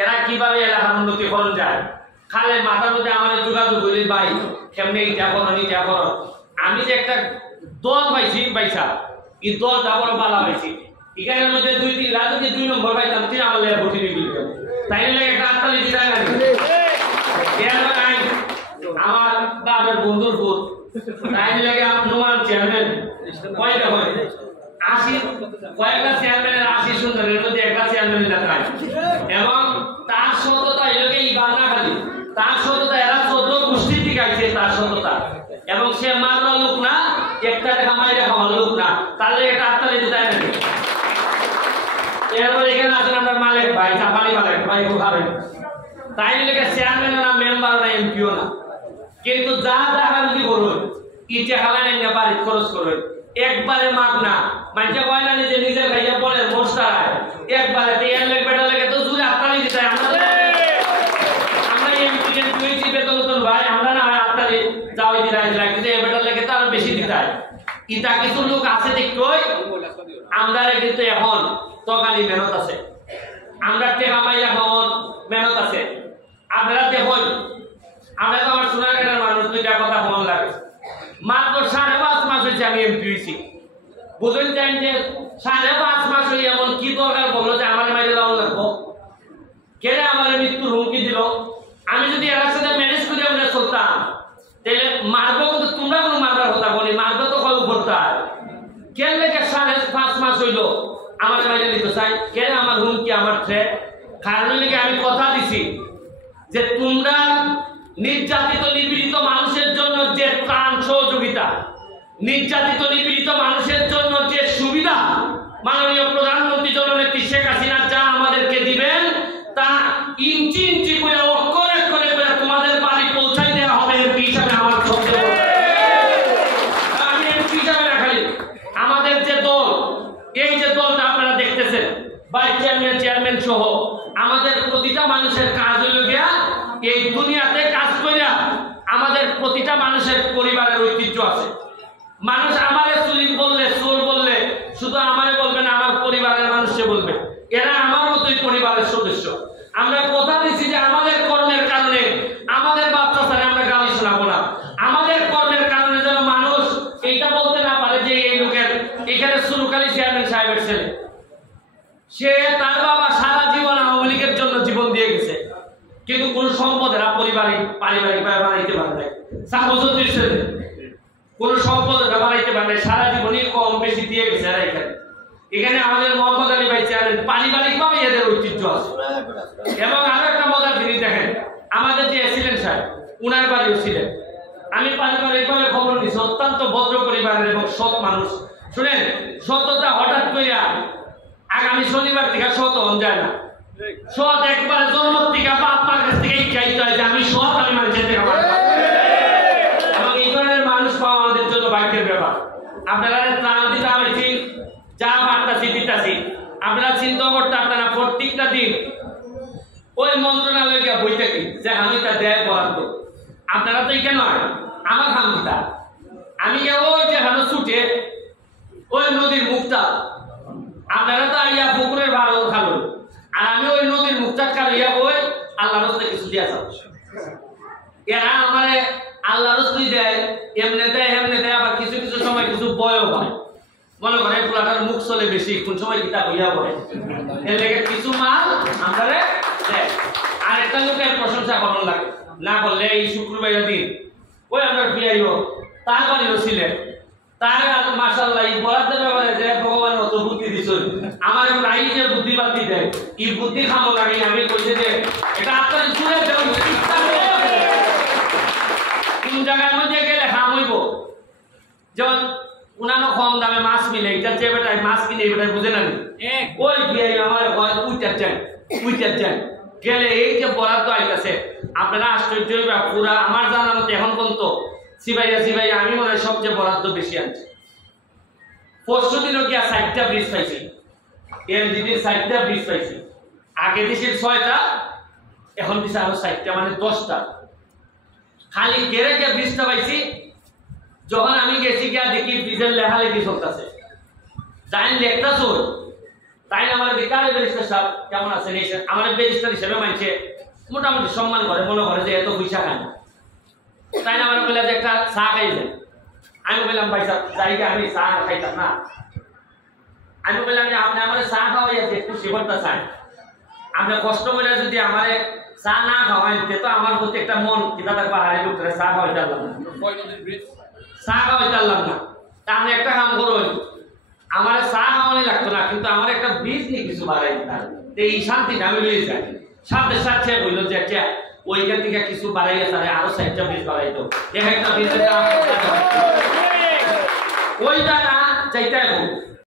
এরা কিভাবে এলাকার উন্নতি করণ যায় খালে মাথার মধ্যে আমাদের যোগাযোগ করি ভাই কেমনে ইটা করো ইটা করো আমি যে একটা দল পাইছি পয়সা এই দলটা বড় বালা পাইছি এখানের মধ্যে 2-3 লাখ যদি 2 নম্বর পাইতাম তিন আমার লেগে ভর্তি নিয়ে গেল তাই লাগে একটা আত্মালি দিতে না আমার বাবার বন্ধুর পুত তাই লাগে নোমান চেয়ারম্যান কয়টা হয় 80 কয়েকটা চেয়ারম্যানের 80 সুন্দরের মধ্যে একটা চেয়ারম্যানের দেখা এবং তার সততা এলাকে ইবানা খালি তার সততা এরা 14 গোষ্ঠী টিকাইছে তার সততা এবং সে মারলো লোক না একটা দেখা মাইরা খাওয়ার লোক না তাহলে এটা আত্মালি দিতে না এরপর এখানে আছেন আমরা মালিক ভাই চাপালি মালিক ভাই খাবেন তাই লাগে চেয়ারম্যান না মেম্বার না এমপিও না কিন্তু যা দেখা যদি করুন ইটা খালেন না বাড়ি খরচ করুন একবারে মাগ না মানে কয় না যে নিজের ভাইয়া বলে মোস্তারায় একবারে তেল লেগ বেটা লাগে তো জুড়ে আত্মালি দিতে আমরা এমপি এর দুইটি বেতন তো ভাই আমরা না আত্মালি যাও দিরাই লাগে যে বেটা লাগে তার বেশি দিতায় ইটা কিছু লোক আছে দেখই আমরা কিন্তু এখন তকালি মেহনত আছে আমরা টাকা মাইয়া এখন মেহনত আছে আপনারা দেখুন আমরা তো আমার সোনারগাঁয়ের মানুষ দুইটা কথা মন লাগে মাত্র 5.5 মাস হয়েছে আমি এমপি হয়েছি বুঝুন চাই যে 5.5 মাস হয়ে এমন কি দরকার বললো যে আমার মাইরে যাওয়া লাগবো কেড়ে আমার মৃত্যুর হুমকি দিল আমি যদি এর সাথে ম্যানেজ করে আমরা চলতাম তাহলে মারবো কিন্তু তোমরা কোনো মারবার কথা বলি মারবো তো কল করতে কে লেগে 5.5 মাস হইলো আমার মাইরে নিতে চাই কেড়ে আমার হুমকি আমার থ্রেট কারণ লেগে আমি কথা দিছি যে তোমরা নির্যাতিত নিপীড়িত মানুষের জন্য যে ত্রাণ সহযোগিতা নির্যাতিত নিপীড়িত মানুষের জন্য যে সুবিধা মাননীয় প্রধানমন্ত্রী জননেত্রী শেখ হাসিনা যা আমাদেরকে দিবেন তা ইঞ্চি ইঞ্চি করে অক্ষরে অক্ষরে করে তোমাদের বাড়ি পৌঁছাই দেওয়া হবে এমপি হিসাবে আমার বক্তব্য আমি এমপি হিসাবে রাখাই আমাদের যে দল এই যে দলটা আপনারা দেখতেছেন ভাইস চেয়ারম্যান সহ আমাদের প্রতিটা মানুষের কাজ হইল গিয়া এই দুনিয়াতে কাজ কইরা আমাদের প্রতিটা মানুষের পরিবারের ঐতিহ্য আছে মানুষ আমারে চুরি বললে চোর বললে শুধু আমারে বলবে না আমার পরিবারের মানুষকে বলবে এরা আমার মতোই পরিবারের সদস্য আমরা কথা দিচ্ছি যে আমাদের কর্মের কারণে আমাদের বাচ্চা ছাড়া আমরা গালি শোনাবো না আমাদের কর্মের কারণে যেন মানুষ এইটা বলতে না পারে যে এই লোকের এখানে সুরকালী চেয়ারম্যান সাহেবের ছেলে সে তার বাবা সারা জীবন আওয়ামী লীগের জন্য জীবন দিয়ে গেছে কিন্তু কোন সম্পদের পারিবারিক বানাইতে পারে নাই সাহসত্রীর ছেলে কোন সম্পদের বানাইতে পারে নাই সারা জীবনই কম বেশি দিয়ে গেছে এরা এখানে আমাদের মোহাম্মদ আলী ভাই চেয়ারম্যান পারিবারিক ভাবে এদের ঐতিহ্য আছে এবং আরো একটা মজার জিনিস দেখেন আমাদের যে এসিলেন সাহেব উনার বাড়িও ছিলেন আমি পারিবারিক ভাবে খবর নিচ্ছি অত্যন্ত ভদ্র পরিবারের এবং সৎ মানুষ শুনেন সততা হঠাৎ করে আগামী শনিবার থেকে সৎ হন যায় না সৎ একবার জন্ম থেকে বাপ মার কাছ থেকে চাইতে হয় যে আমি সৎ আমি মানুষের থেকে এবং এই ধরনের মানুষ পাওয়া আমাদের জন্য ভাগ্যের ব্যাপার আপনারা ত্রাণ দিতে হয়েছি যা বার্তাছি দিতাছি আপনারা চিন্তা করতে আপনারা প্রত্যেকটা দিন ওই মন্ত্রণালয়কে বই থাকি যে আমি তা দেয় বরাদ্দ আপনারা তো এখানে নয় আমার হামিতা আমি ওই যে হানো ছুটে ওই নদীর মুখটা আপনারা তো আইয়া পুকুরের ভাড়া খালো আর আমি ওই নদীর মুখটা কালিয়া ওই আল্লাহ রাস্তায় কিছু দিয়া যাও এরা আমারে আল্লাহ রাস্তায় দেয় এমনি দেয় আবার কিছু কিছু সময় কিছু বয়ও হয় মনে করে পোলাটার মুখ চলে বেশি কোন সময় গীতা হইয়া বলে এর লেগে কিছু মাল আমারে দেয় আর একটা লোকের প্রশংসা করার লাগে না করলে এই শুক্রবার দিন ওই আমার বিআইও তার বাড়িও ছিলেন তার মাশাআল্লাহ এই বরাদ্দের ব্যাপারে যে ভগবান অত বুদ্ধি দিছেন আমার নাই যে বুদ্ধিবাদী দেয় এই বুদ্ধি খামো লাগে আমি কইছে যে এটা আপনার জুড়ে দেন কোন জায়গার মধ্যে গেলে খাম হইব যেমন উনানো কম দামে মাছ মিলে এটা যে বেটায় মাছ কিনে বেটায় বুঝে না ওই বিআই আমার হয় উইটার চাই গেলে এই যে বরাদ্দ আইতাছে আপনারা আশ্চর্য হইবা পুরা আমার জানা মতে এখন পর্যন্ত সিবাইয়া আমি মনে হয় সবচেয়ে বরাদ্দ বেশি আনছি পরশু দিনও গিয়া 60টা ব্রিজ পাইছি এমডিডির 60টা ব্রিজ পাইছি আগে দিছিল 6টা এখন দিছে আরো 60টা মানে 10টা খালি গেরে গিয়া ব্রিজটা পাইছি যখন আমি গেছি গিয়া দেখি ব্রিজের লেখালেখি চলতেছে জানি লেখতা চোর তাই না আমার বেকার ব্যারিস্টার সাহেব কেমন আছেন এই আমার ব্যারিস্টার হিসেবে মানছে মোটামুটি সম্মান করে মনে করে যে এত পয়সা খান তাই না আমার বললাম যে একটা চা খাইলেন আমি বললাম ভাই সাহেব জায়গা আমি চা খাইতাম না আমি বললাম যে আপনি আমার চা খাওয়াইয়াছে একটু সেবনটা চান আপনি কষ্ট করে যদি আমার চা না খাওয়াই তো আমার প্রতি একটা মন কিতা থাকবে হারে লোকের চা খাওয়াইতে পারলাম না চা খাওয়াইতে পারলাম না তা আপনি একটা কাম করুন আমার চা খাওয়ানি লাগতো না কিন্তু আমার একটা বীজ নিয়ে কিছু বাড়াই দিতাম এই শান্তিটা আমি লয়ে যাই সাথে সাথে হইল যে একটা ওইখান থেকে কিছু বাড়াইয়া তাহলে আরো 60টা বীজ বাড়াইতো এক একটা বীজের দাম ওইটা না চাইতে